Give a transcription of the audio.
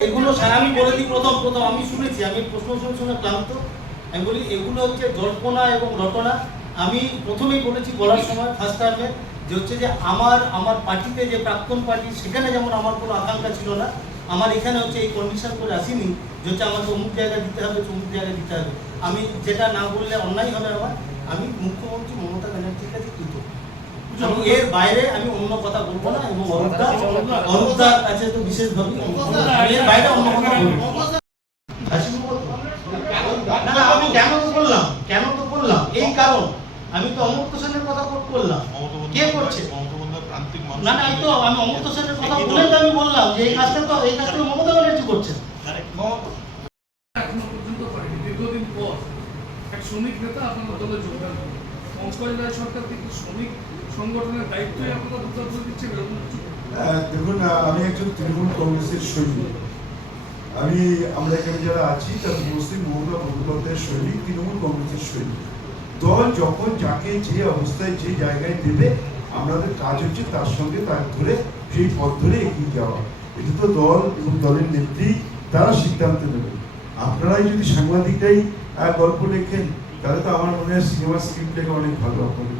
এগুলো স্যার, আমি বলে দিই প্রথম প্রথম আমি শুনেছি, আমি প্রশ্ন শুনে শুনে ক্লান্ত। আমি বলি এগুলো হচ্ছে জল্পনা এবং রটনা। আমি প্রথমেই বলেছি বলার সময় ফার্স্ট টাইমে যে হচ্ছে যে আমার আমার পার্টিতে যে প্রাক্তন পার্টি, সেখানে যেমন আমার কোনো আকাঙ্ক্ষা ছিল না আমার এখানে হচ্ছে এই কন্ডিশন করে আসিনি যে হচ্ছে আমাকে অমুক জায়গায় দিতে হবে অমুক জায়গায় দিতে হবে। আমি যেটা না বললে অন্যায় হবে আমার আমি মুখ্যমন্ত্রী মমতা ব্যানার্জির কাছে আমি এর বাইরে আমি অন্য কথা বলব না এবং অরূপদা অরূপদার কাছে তো বিশেষভাবে আমি এর বাইরে অন্য কথা বলব। আমি কেন তো বললাম? কেন তো বললাম? এই কারণ। আমি তো অমর্ত্য সেনের কথা করছে না না এই তো আমি অমর্ত্য সেনের কথা বলে তো আমি বললাম যে এই কাজটা তো এই কাজটা মমতা ব্যানার্জি করছেন। এখনও পর্যন্ত করেনি দীর্ঘদিন পর। এক শ্রমিক নেতা আপনাদের দলে যোগদান করেন রায় সরকার থেকে শ্রমিক সংগঠনের দায়িত্বই আপনারা উদ্ধার দিচ্ছে এরকম কিছু? আহ, দেখুন আমি একজন তৃণমূল কংগ্রেসের সৈনিক। আমি আমরা এখানে যারা আছি তার মুসলিম মমতা বন্দ্যোপাধ্যায়ের সৈনিক তৃণমূল কংগ্রেসের সৈনিক। দল যখন যাকে যে অবস্থায় যে জায়গায় দেবে আমাদের কাজ হচ্ছে তার সঙ্গে তার ধরে সেই পথ ধরে এগিয়ে যাওয়া। এটা তো দল এবং দলের নেত্রী তারা সিদ্ধান্ত নেবে। আপনারাই যদি সাংবাদিকটাই গল্প লেখেন তাহলে তো আমার মনে হয় সিনেমা স্ক্রিপ্ট লেখা অনেক ভালো আপনাদের